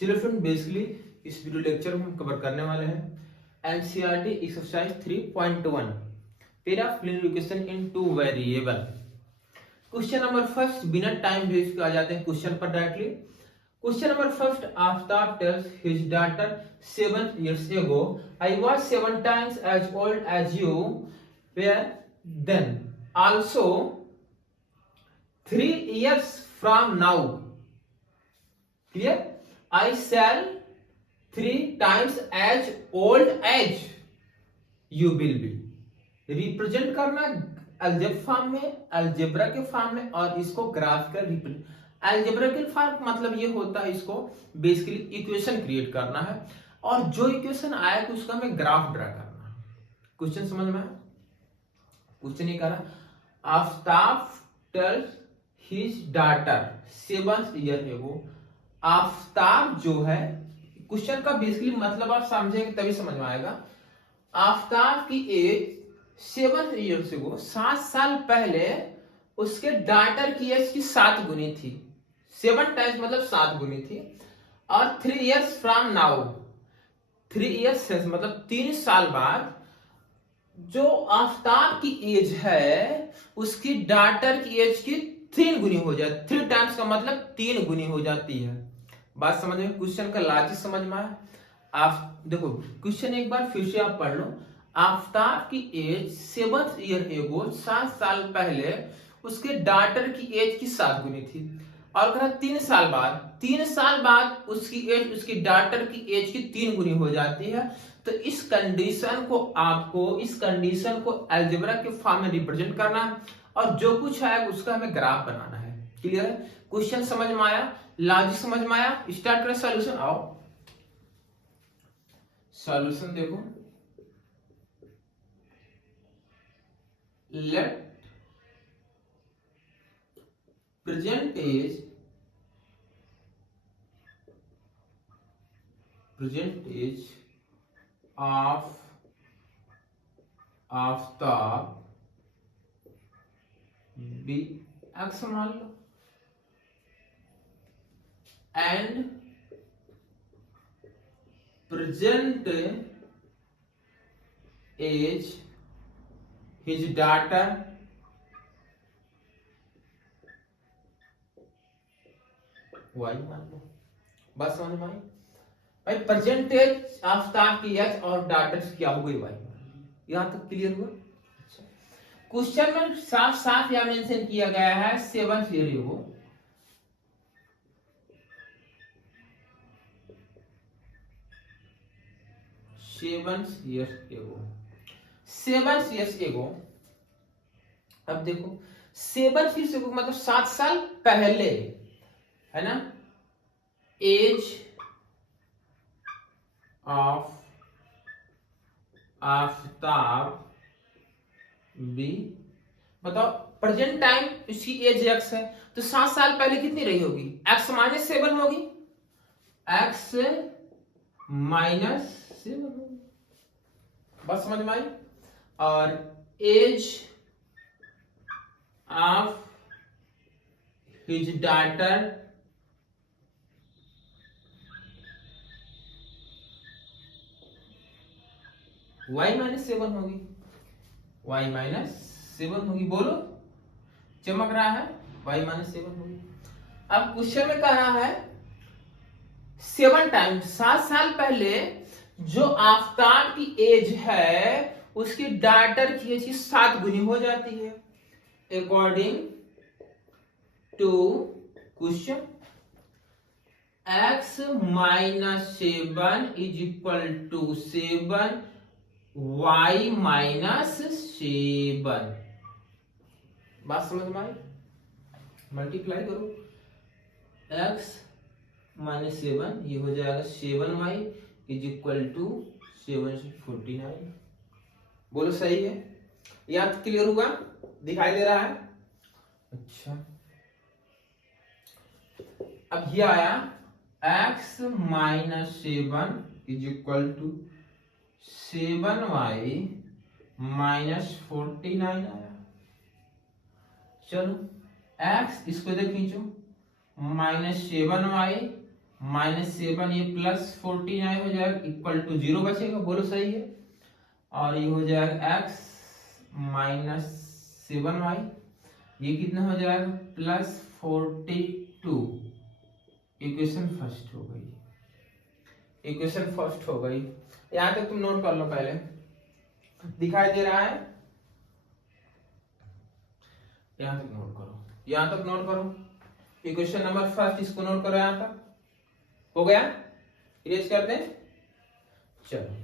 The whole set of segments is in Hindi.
चलो फ्रेंड, बेसिकली इस वीडियो लेक्चर में हम कवर करने वाले हैं NCERT exercise 3.1 pair of linear equation in two variable. Question number first, बिना टाइम वेस्ट आ जाते हैं क्वेश्चन पर directly. Question number first, Aftab tales his daughter 7 years ago, I was 7 times as old as you were then. Also 3 years from now, clear, I shall 3 times as old as you will be। Represent करना अलजेब्रा फॉर्म में, अलजेब्रा के फॉर्म में, और इसको ग्राफिकल रिप्रेजेंट। अलजेब्रिकल फॉर्म मतलब ये होता है, इसको बेसिकली इक्वेशन क्रिएट करना है और जो इक्वेशन आएगा उसका हमें ग्राफ ड्रा करना है। क्वेश्चन समझ में आया? क्वेश्चन ये कह रहा, Aftab tales his daughter 7 years ago। Aftab जो है, क्वेश्चन का बेसिकली मतलब आप समझेंगे तभी समझ में आएगा। आफ्ताब की एज 7 years ago, 7 साल पहले उसके डॉटर की एज की 7 गुनी थी। 7 टाइम्स मतलब 7 गुनी थी। और 3 years फ्रॉम नाउ, 3 years मतलब 3 साल बाद जो आफ्ताब की एज है उसकी डॉटर की एज की 3 गुनी हो जाए। 3 टाइम्स का मतलब 3 गुनी हो जाती है। बात समझ में? क्वेश्चन का लॉजिक समझ में आया? आप देखो क्वेश्चन एक बार फिर से आप पढ़ लो। आफ्ताब की एज 7 years ago, 7 साल पहले उसके डॉटर की एज की 7 गुनी थी। और कहा 3 साल बाद, 3 साल बाद उसकी एज उसकी डॉटर की एज की 3 गुनी हो जाती है। तो इस कंडीशन को आपको, इस कंडीशन को अलजेब्रा के फॉर्म में रिप्रेजेंट करना है और जो कुछ है उसका हमें ग्राफ बनाना है। क्लियर है? क्वेश्चन समझ में आया? लॉजिक समझ में आया? स्टार्ट करें सॉल्यूशन। आओ सॉल्यूशन देखो। Let present age of Aftab be x मान लो and present age his daughter y मान लो। बस समझ में आई? भाई प्रेजेंट एज आफ्ताब की एज और डॉटर क्या हो गई वाई। यहां तक क्लियर हुआ? अच्छा, क्वेश्चन में साफ साफ यह मेंशन किया गया है 7 years ago। 7 years ago, 7 years ago। अब देखो 7 years ago मतलब 7 साल पहले, है ना। एज ऑफ आफ्ताब बी, बताओ प्रेजेंट टाइम इसकी एज एक्स है तो 7 साल पहले कितनी रही होगी? एक्स माइनस 7 होगी, एक्स माइनस 7 होगी। बस समझ में आई? और age of his daughter y minus 7 होगी, y माइनस 7 होगी। बोलो, चमक रहा है? y माइनस 7 होगी। अब क्वेश्चन में कह रहा है 7 टाइम्स, 7 साल पहले जो आफ्ताब की एज है उसकी डॉटर की एज की 7 गुनी हो जाती है। According to question, x minus 7 is equal to 7 y minus 7। बात समझ में आई? मल्टीप्लाई करो, x माइनस 7 ये हो जाएगा 7y इज इक्वल टू 7 से 49। बोलो सही है? याद क्लियर हुआ? दिखाई दे रहा है? अच्छा, अब ये आया x minus 7 is equal to 7y minus 49 आया। चलो x इसको इधर खींचो, माइनस 7y -7 ये +49 हो जाएगा इक्वल टू 0 बचेगा, बोलो सही है। और ये हो जाएगा x -7y, ये कितना हो जाएगा +42। इक्वेशन फर्स्ट हो गई, इक्वेशन फर्स्ट हो गई। यहां तक तुम नोट कर लो, पहले दिखाई दे रहा है, यहां तक नोट करो, यहां तक नोट करो। इक्वेशन नंबर फर्स्ट इसको नोट करो, यहां तक हो गया। इरेज कर दें, चलो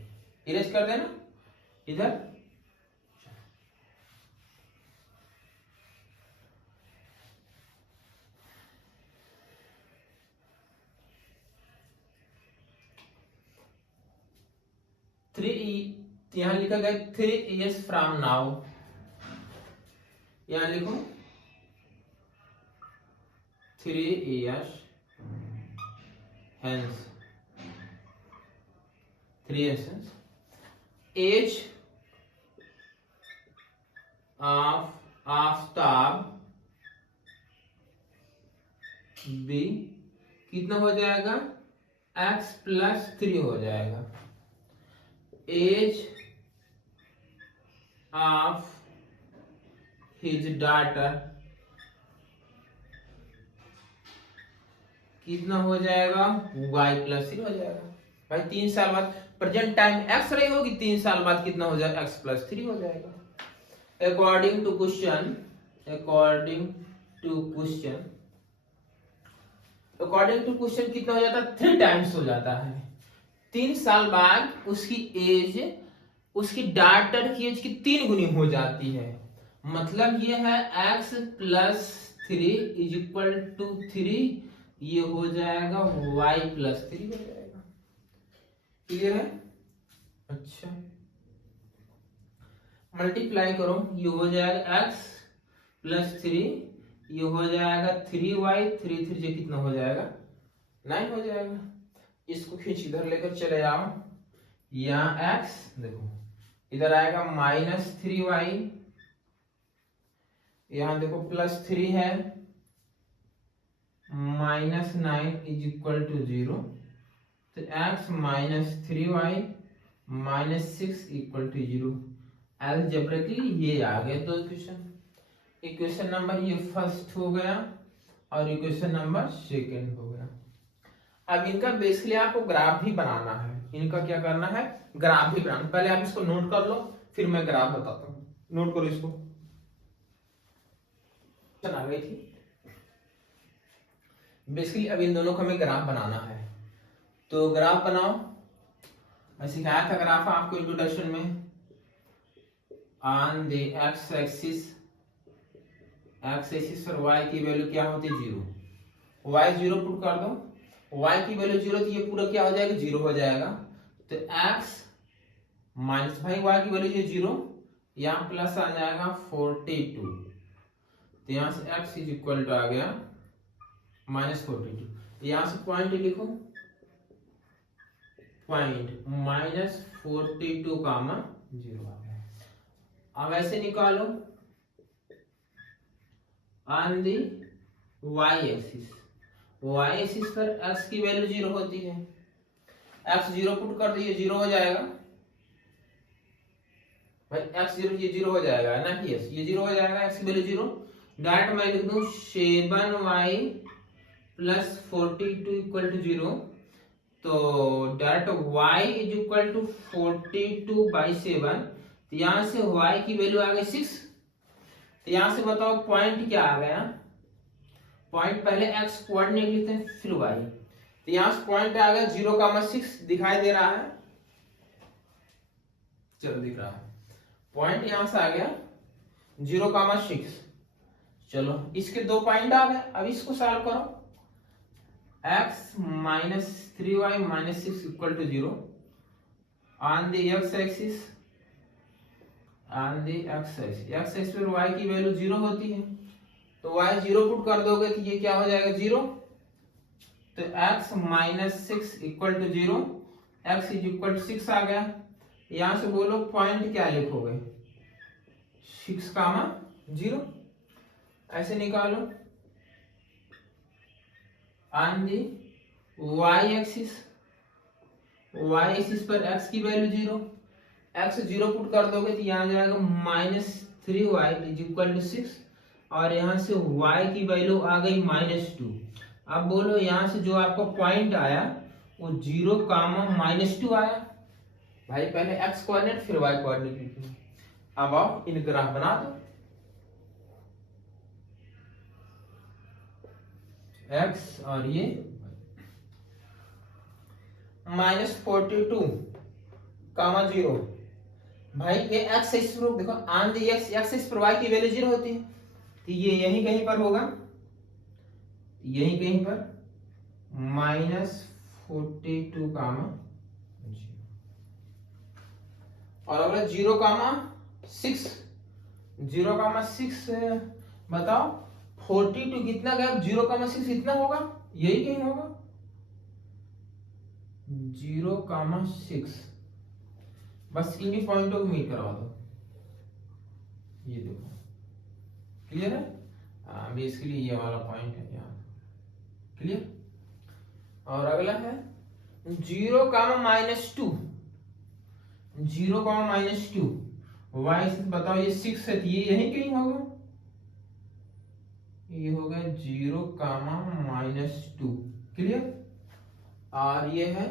इरेज कर देना इधर। 3 यहां लिखा गया 3 years फ्रॉम नाउ, यहां लिखो 3 years hence, 3 years hence, age of Aftab be कितना हो जाएगा x +3 हो जाएगा। एज ऑफ हिज डॉटर कितना हो जाएगा y +3 हो जाएगा। भाई 3 साल बाद, प्रेजेंट टाइम x रही होगी, 3 साल बाद कितना हो जाएगा x +3 हो जाएगा। According to question, according to question, according to question कितना हो जाता है 3 टाइम्स हो जाता है। 3 साल बाद उसकी एज, उसकी डॉटर की एज की 3 गुनी हो जाती है। मतलब ये है x +3 = 3, ये हो जाएगा y +3 हो जाएगा। क्लियर है? अच्छा, मल्टीप्लाई करो, ये हो जाएगा x +3, ये हो जाएगा 3y, 3 3 कितना हो जाएगा 9 हो जाएगा। इसको खींच इधर लेकर चले जाओ, यहाँ x देखो इधर आएगा -3y, यहाँ देखो +3 है, -9 = 0, तो x -3y -6 = 0। अलजेब्रिकली ये आ गए दो इक्वेशन। इक्वेशन नंबर ये फर्स्ट हो गया और इक्वेशन नंबर सेकंड हो गया। अब इनका बेसिकली आपको ग्राफ भी बनाना है, इनका क्या करना है ग्राफ भी बनाना। पहले आप इसको नोट कर लो, फिर मैं ग्राफ बताता हूँ। नोट करो इसको, आ गई थी। बेसिकली अब इन दोनों को हमें ग्राफ बनाना है, तो ग्राफ बनाओ। मैं सिखाया था ग्राफ आपको इंट्रोडक्शन में। On the X axis, X axis पर y की वैल्यू क्या होती है 0, y 0 पुट कर दो, y की वैल्यू 0 तो ये पूरा क्या हो जाएगा 0 हो जाएगा। तो x माइनस, भाई y की वैल्यू ये 0, यहाँ प्लस आ जाएगा 42, तो यहाँ से x आ गया -42। यहाँ से पॉइंट लिखो, पॉइंट -42, -0 आ गया। अब ऐसे निकालो on the y axis, y axis पर x की वैल्यू 0 होती है, x 0 पुट कर दिए 0 हो जाएगा। भाई x 0 ये 0 हो जाएगा ना कि yes, ये 0 हो जाएगा, x की वैल्यू 0। डायरेक्ट मैं लिख दूं 7y + 42 = 0, तो डायरेक्ट y = 42/7, तो यहां से y की वैल्यू आ गई 6। तो यहां से बताओ पॉइंट क्या आ गया, पॉइंट पहले x कोऑर्डिनेट लिखते हैं फिर y, तो यहां से पॉइंट आ गया 0,6 दिखाई दे रहा है, चलो दिख रहा है पॉइंट, यहां से आ गया 0,6। चलो इसके दो पॉइंट आ गए, अब इसको सॉल्व करो। x -3y -6 = 0 on the x axis, on the x axis पर y की वैल्यू 0 होती है, तो y 0 पुट कर दोगे तो ये क्या हो जाएगा 0, तो x -6 = 0, x = 6 आ गया। यहां से बोलो पॉइंट क्या लिखोगे 6,0, ऐसे निकालो ऑन दी वाई एक्सिस पर x की वैल्यू 0, x 0 पुट कर दोगे तो यहाँ जाएगा -3y इज इक्वल टू 6, और यहाँ से y की वैल्यू आ गई -2। अब बोलो यहाँ से जो आपको पॉइंट आया वो 0, -2 आया। भाई पहले x कोऑर्डिनेट फिर y कोऑर्डिनेट लिखो। अब आप इन ग्राफ बना दो, x और ये -42, 0। भाई ये x इस पर देखो, ऑन द x इस पर y की वैल्यू 0 होती है, तो ये यहीं कहीं पर होगा, यहीं कहीं पर -42, और अगला 0,6, 0,6 बताओ 42 कितना गया, 0,6 इतना होगा, यही कहीं होगा 0,6। बस इन्हीं पॉइंटों को मीट करवा दो, ये देखो क्लियर है। अभी इसके लिए ये वाला पॉइंट है यहाँ, क्लियर। और अगला है 0,-2, 0,-2 y से बताओ ये 6 है, तो ये यहीं कहीं होगा, ये होगा 0,-2, क्लियर। और ये है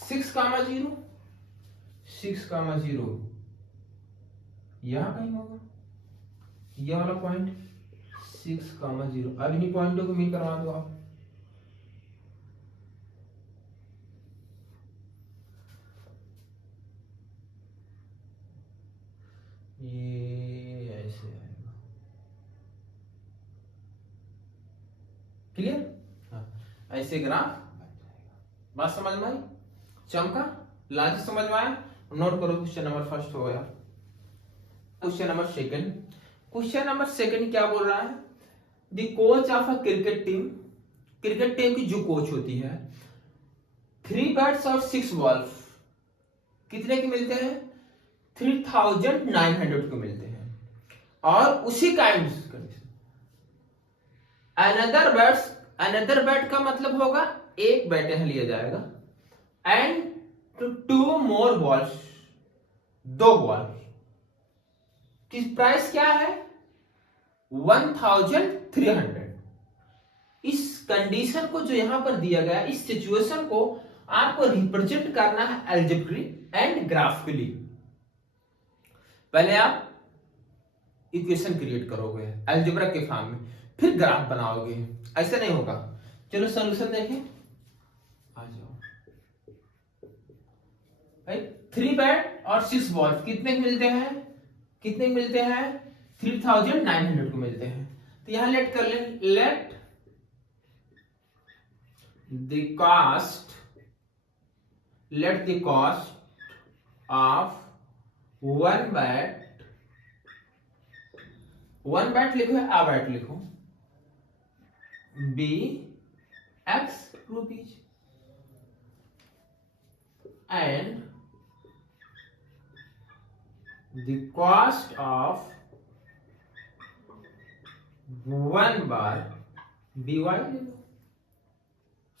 6,0, 6,0 यहां कहीं होगा, ये वाला पॉइंट 6,0। अब इन्हीं पॉइंटों को मीट करवा दो आप, ये ऐसे आएगा, क्लियर। हाँ, ऐसे ग्राफ बात समझ में आई, चमका, लॉजिक समझ में आया। नोट करो, क्वेश्चन नंबर फर्स्ट हो गया। Question number second, question number second क्या बोल रहा है, the coach of a cricket team, cricket team की जो कोच होती है, 3 बैट्स और 6 बॉल्स कितने के मिलते हैं, 3,900 को मिलते हैं। और उसी काइंड अनदर बैट का मतलब होगा एक बैट यहां लिया जाएगा, एंड 2 मोर बॉल्स, 2 बॉल की प्राइस क्या है 1,300। इस कंडीशन को जो यहां पर दिया गया, इस सिचुएशन को आपको रिप्रेजेंट करना है अलजेब्रिक एंड ग्राफिकली। पहले आप इक्वेशन क्रिएट करोगे अलजेब्रा के फॉर्म में, फिर ग्राफ बनाओगे, ऐसा नहीं होगा। चलो सॉल्यूशन देखें, आ जाओ भाई। 3 बैट और 6 बॉल कितने मिलते हैं, कितने मिलते हैं 3,900 को मिलते हैं। तो यहां लेट कर let the cost of one bat लिखो या a बैट लिखो, be x rupees, and the cost of 1 bar by ले लो।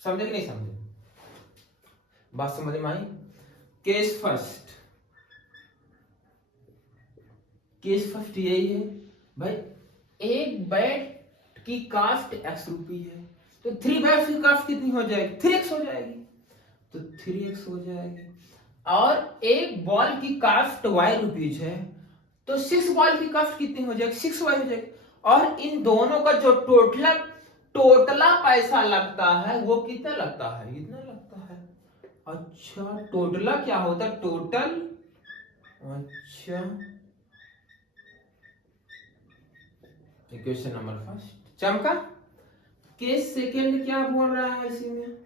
समझे कि नहीं समझे, बात समझ में आई। केस फर्स्ट यही है भाई, एक बैट की कास्ट x रुपी है, तो 3 बैट की कास्ट कितनी हो जाएगी, 3x हो जाएगी, तो 3x हो जाएगी। और एक बॉल की कास्ट y रुपीज है, तो 6 बॉल की कास्ट कितनी हो जाएगी, 6y हो जाएगी। और इन दोनों का जो टोटला पैसा लगता है वो कितना लगता है, इतना लगता है। अच्छा, टोटला क्या होता है, टोटल, अच्छा इक्वेशन नंबर फर्स्ट चमका। केस सेकंड क्या बोल रहा है इसी में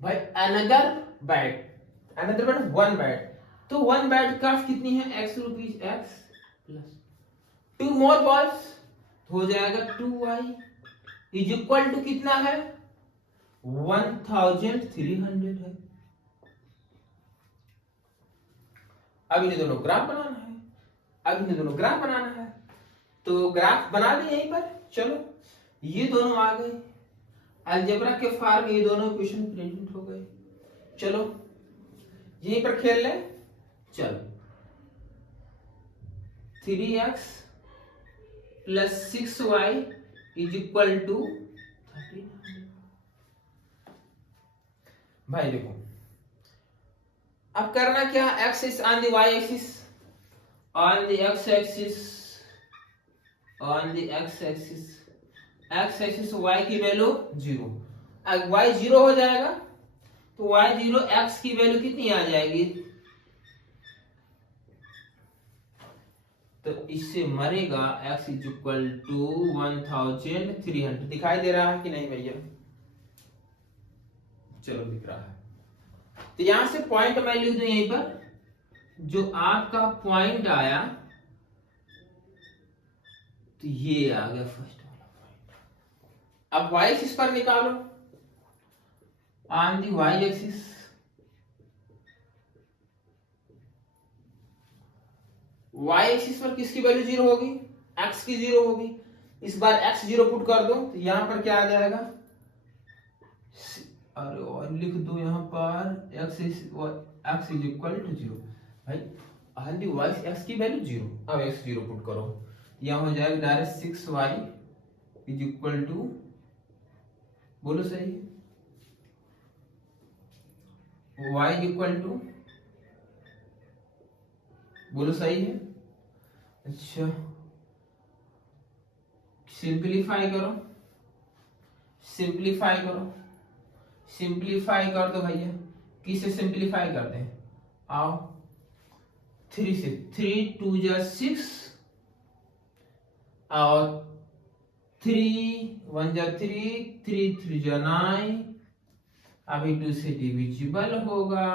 भाई, अनदर बैट 1 बैट, तो 1 बैट कास्ट कितनी है x रुपीज, x प्लस 2 मोर बॉल्स हो जाएगा 2y इज इक्वल टू कितना है 1,300 है। अब इन्हें दोनों ग्राफ बनाना है, तो ग्राफ बना दें यहीं पर। चलो ये दोनों आ गए, अलजेब्रा के फॉर्म ये दोनों इक्वेशन प्रेजेंट हो गए। चलो यहीं पर खेल लें। चलो 3x plus 6y is equal to 1300। भाई देखो अब करना क्या, axis on the Y axis, on the X axis, on the X axis, X axis Y की वैल्यू 0। अब वाई 0 हो जाएगा तो वाई 0 एक्स की वैल्यू कितनी आ जाएगी, तो इससे मरेगा x इज इक्वल टू 1300। दिखाई दे रहा है कि नहीं भैया? चलो दिख रहा है। तो यहां से पॉइंट मैं लिख दूं यहीं पर, जो आपका पॉइंट आया तो ये आ गया फर्स्ट वाला पॉइंट। अब y एक्सिस पर निकालो, on the y axis, y axis पर किसकी वैल्यू 0 होगी, x की 0 होगी। इस बार x 0 पुट कर दो तो यहां पर क्या आ जाएगा, अरे और लिख दो यहां पर x इज इक्वल टू 0। भाई ऑन दी y x की वैल्यू 0, अब x 0 पुट करो, यहां हो जाएगा direct 6y is equal to, बोलो सही, y इज इक्वल टू, बोलो सही है। अच्छा सिंपलीफाई करो, सिंपलीफाई करो, सिंपलीफाई कर दो भैया। किससे सिंपलीफाई करते हैं, आओ 3 से, 3 2 जा 6 और 3 1 जा 3, 3 3 जा 9, अभी 2 से डिविजिबल होगा,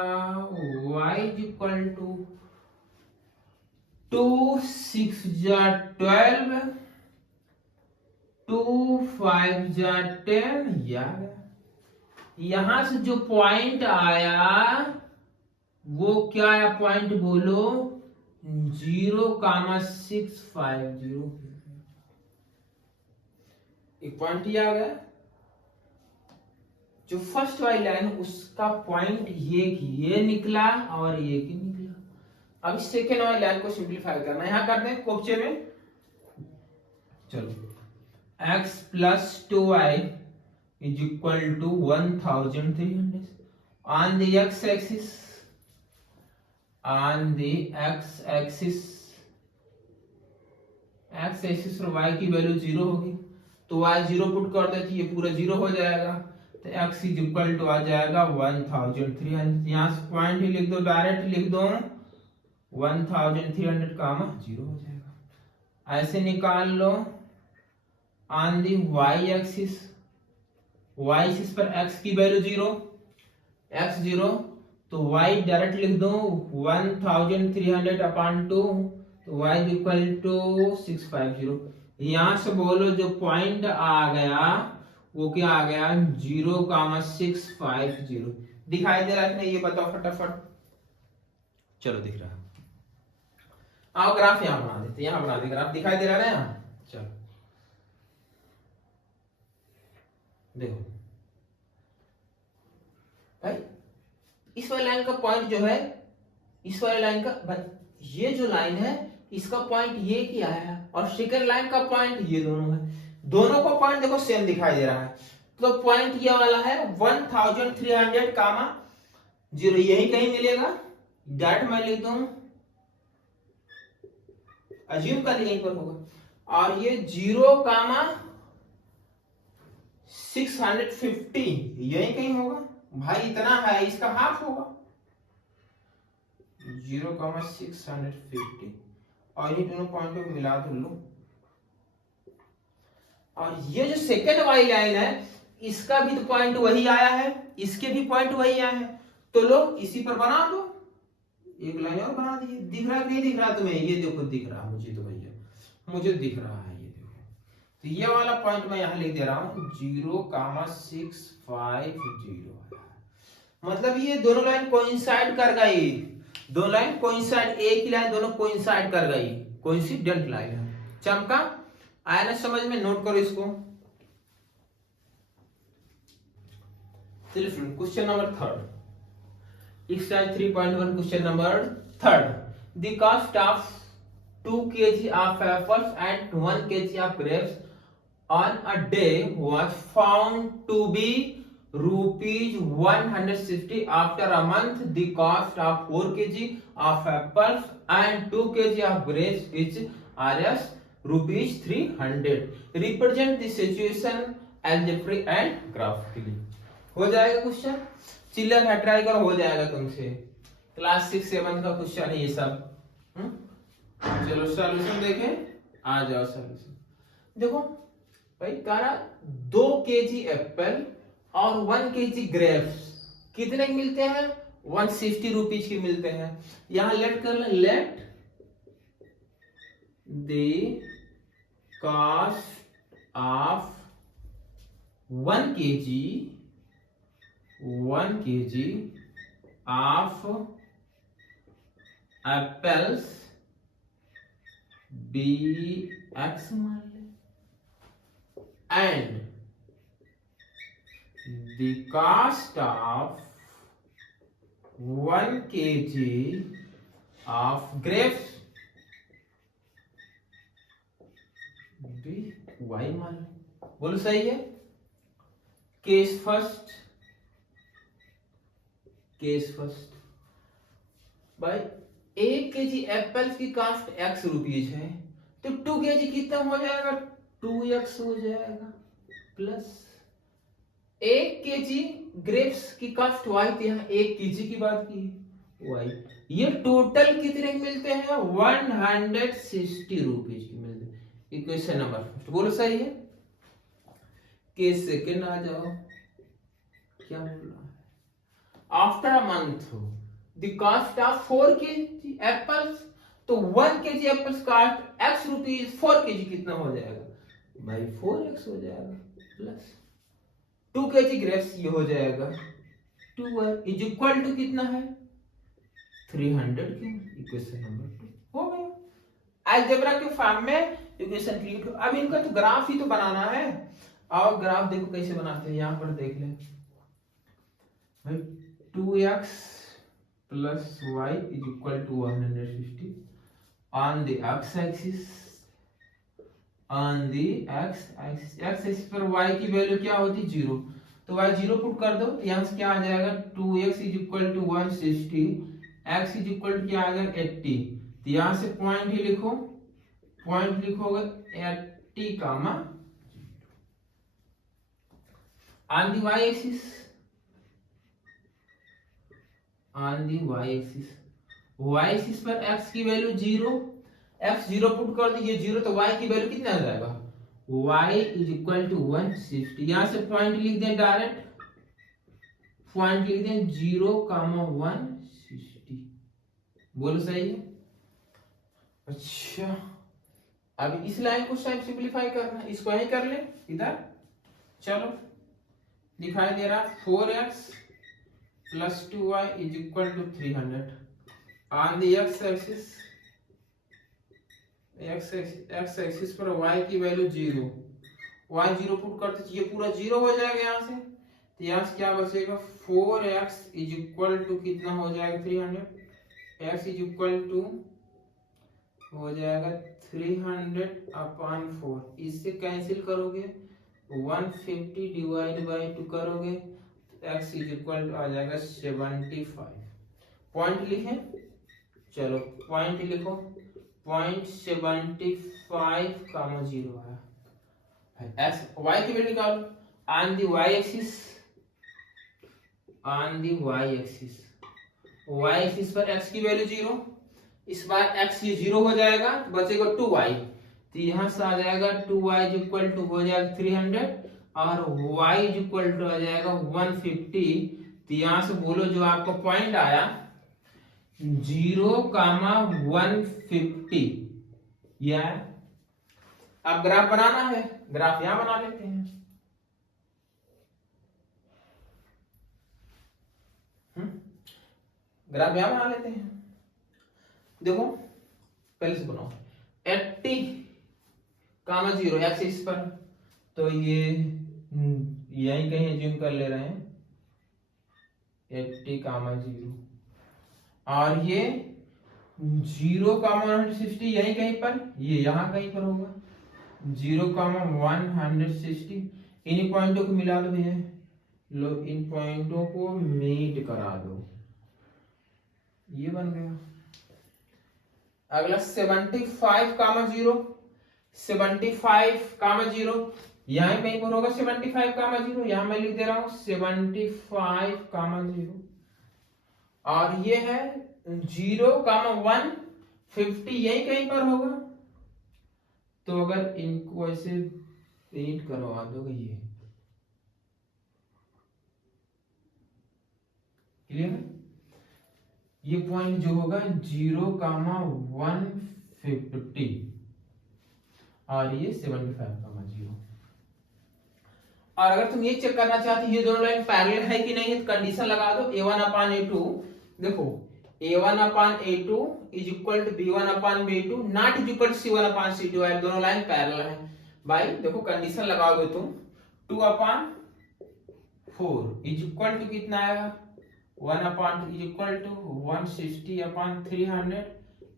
y इज इक्वल टू 2 6 जा 12, 2 5 जा 10, यहां से जो पॉइंट आया वो क्या आया, पॉइंट बोलो 0,650। एक पॉइंट ही आ गया, जो फर्स्ट वाली लाइन उसका पॉइंट ये निकला और ये की निकला। अब सेकेंड वाली लाइन को सिंप्लीफाई करना, यहां करते हैं कोपचे में। चलो x plus 2y is equal to 1300 on the x axis, on the x axis, x axis पर y की वैल्यू 0 होगी तो y 0 पुट कर देती, ये पूरा 0 हो जाएगा, तो x इज इक्वल टू आ जाएगा 1300। यहां से पॉइंट ही लिख दो, डायरेक्ट लिख दो 1300 कामा 0 हो जाएगा। ऐसे निकाल लो on the y axis, y axis पर x की वैल्यू 0, x 0, तो y डायरेक्ट लिख दो 1300 अपॉन 2, तो y इज इक्वल टू 650। यहां से बोलो जो पॉइंट आ गया वो क्या आ गया, 0,650। दिखाई दे रहा है नहीं, ये बताओ फटाफट। चलो दिख रहा है, आओ ग्राफ यहां बना देते, यहां बना दे ग्राफ, दिखाई दे रहा है ना। चलो देखो भाई, इस वाली लाइन का पॉइंट जो है, इस वाली लाइन का, ये जो लाइन है इसका पॉइंट ये क्या है, और सेकंड लाइन का पॉइंट ये दोनों है, दोनों को पॉइंट देखो सेम दिखाई दे रहा है, तो पॉइंट ये वाला है 1300 कामा 0, यही कहीं मिलेगा। डायरेक्ट मैं लिख दूं, अज्यूम कर यहीं पर होगा, और ये 0,650 यही कहीं होगा। भाई इतना है, इसका हाफ होगा 0,650, और ये दोनों पॉइंट को मिला दो लो, और ये जो सेकंड वाली लाइन है इसका भी तो पॉइंट वही आया है, इसके भी पॉइंट वही आए हैं, तो लो इसी पर बना दो, एक लाइन और बना दी। दिख रहा नहीं दिख रहा तुम्हें, ये देखो दिख रहा मुझे, तो भैया मुझे दिख रहा है, ये देखो, तो ये वाला पॉइंट मैं यहां लिख दे रहा हूं 0,650। मतलब ये दोनों लाइन कोइंसाइड कर गई, दोनों लाइन कोइंसाइड, एक ही लाइन दोनों कोइंसाइड कर गई, कोइंसिडेंट लाइन है। चमका आया ना समझ में, नोट करो इसको। चलिए friend, question number third, exercise 3.1, question number third. The cost of 2 kg of apples and 1 kg of grapes on a day was found to be rupees 160. After a month, the cost of 4 kg of apples and 2 kg of grapes is Rs rupees 300. Represent the situation algebraic and graphically. हो जाएगा क्वेश्चन, चिल्लर है, ट्राई करो, हो जाएगा तुमसे। क्लास 6-7 का क्वेश्चन है ये सब। चलो सॉल्यूशन देखें, आ जाओ सॉल्यूशन। देखो भाई, कारा 2 kg एप्पल और 1 kg ग्रेप्स कितने के मिलते हैं? 160 रुपीज के मिलते हैं। यहां लेट कर ले, let the cost of 1 kg of apples be x मान ले, and the cost of 1 kg of grapes be Y मान ले। बोलो सही है? केस फर्स्ट भाई, 1 kg एप्पल्स की कॉस्ट x रुपीज है, तो 2 kg कितना हो जाएगा? 2x हो जाएगा, प्लस 1 kg ग्रेप्स की कॉस्ट y थी, यहाँ 1 kg की बात की y। ये टोटल कितने मिलते हैं? 160 रुपीज की मिलते हैं। इक्वेशन नंबर फर्स्ट, बोलो सही है? केस सेकेंड आ जाओ, क्या बोल रहा है? After a month the cost of 4 kg apples, तो 1 kg apples cost x rupees, 4 kg कितना हो जाएगा भाई? 4x हो जाएगा, प्लस 2 kg ग्रेप्स, ये हो जाएगा 2y इज इक्वल टू कितना है? 300 की। इक्वेशन नंबर 2 हो गया। अलजेब्रा के फॉर्म में इक्वेशन क्रिएट हो। अब इनका तो ग्राफ ही तो बनाना है, और ग्राफ देखो कैसे बनाते हैं, यहां पर देख ले भाई। 2x plus y is equal to 160 on the x axis, x axis पर y की वैल्यू क्या होती? 0, तो y 0 पुट कर दो, तो यहां से क्या आ जाएगा? 2x is equal to 160, x is equal to क्या आ जाएगा? 80। तो यहां से पॉइंट ही लिखो, पॉइंट लिखोगे 80 कामा on the y axis, on the y axis पर x की वैल्यू 0, x 0 पुट कर दीजिए 0, तो y की वैल्यू कितना आ जाएगा? y is equal to 160। यहां से पॉइंट लिख दें, डायरेक्ट पॉइंट लिख दें 0, 160। बोलो सही है? अच्छा, अब इस लाइन को सिंपलीफाई करना है, इसको यही कर ले इधर। चलो, दिखाई दे रहा 4x plus 2y is equal to 300 on the x axis पर y की वैल्यू 0, y 0 पुट करते ये पूरा 0 हो जाएगा यहाँ से, तो यहाँ से क्या बचेगा? 4x is equal to कितना हो जाएगा? 300। x is equal to हो जाएगा 300 अपॉन 4, इससे कैंसिल करोगे 150 डिवाइड बाई 2 करोगे, x इज इक्वल टू आ जाएगा 75। पॉइंट लिखें, चलो पॉइंट लिखो, 0.75 कामा 0 आया। x y की वैल्यू निकालो on the y axis, y axis पर x की वैल्यू 0, इस बार x ये 0 हो जाएगा, बचेगा 2y, तो यहां से आ जाएगा 2y इज इक्वल टू हो जाएगा 300 और y इज इक्वल टू आ जाएगा 150। तो यहां से बोलो जो आपका पॉइंट आया 0,150, यह है। अब ग्राफ बनाना है, ग्राफ यहां बना लेते हैं। ग्राफ यहां बना लेते हैं। देखो पहले से बनाओ 80 कामा 0 एक्सिस पर, तो ये यही कहीं जूम कर ले रहे हैं, 80,0 और ये 0,160 यही कहीं पर, ये यहाँ कहीं पर होगा 0,160। इन पॉइंटों को मिला दो भैया, लो इन पॉइंटों को मीट करा दो, ये बन गया। अगला 75,0 75,0 यहाँ कहीं पर होगा 75,0 यहाँ मैं लिख दे रहा हूं 75,0 और ये है 0,150 यही कहीं पर होगा। तो अगर इनको ऐसे पेंट करवा दोगे ये क्लियर है। ये पॉइंट जो होगा 0,150 और ये 75,0 और अगर तुम ये चेक करना चाहते हो ये दोनों लाइन पैरेलल है कि नहीं है तो कंडीशन लगा दो A1/A2। देखो A1/A2 is equal to B1/B2 not is equal to C1/C2 है, दोनों लाइन पैरेलल है भाई। देखो कंडीशन लगाओगे तुम 2/4 इज इक्वल टू कितना आएगा 1/2 इज इक्वल टू 160/300,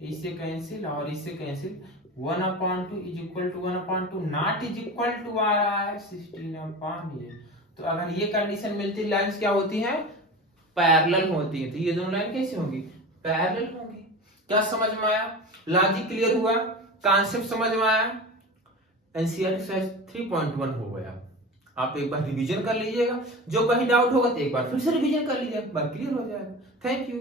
इससे कैंसिल और इससे cancel 1/2 is equal to 1/2 not is equal to आ रहा है 16/8। तो अगर ये कंडीशन मिलती है लाइंस क्या होती है पैरेलल होती है। तो ये दोनों लाइन कैसी होंगी पैरेलल होंगी। क्या समझ में आया, लॉजिक क्लियर हुआ, कॉन्सेप्ट समझ में आया। एनसीईआरटी एक्सरसाइज 3.1 हो गया। आप एक बार रिवीजन कर लीजिएगा, जो कहीं डाउट होगा तो एक बार फिर से रिवीजन कर लीजिएगा, बात क्लियर हो जाएगा। Thank you.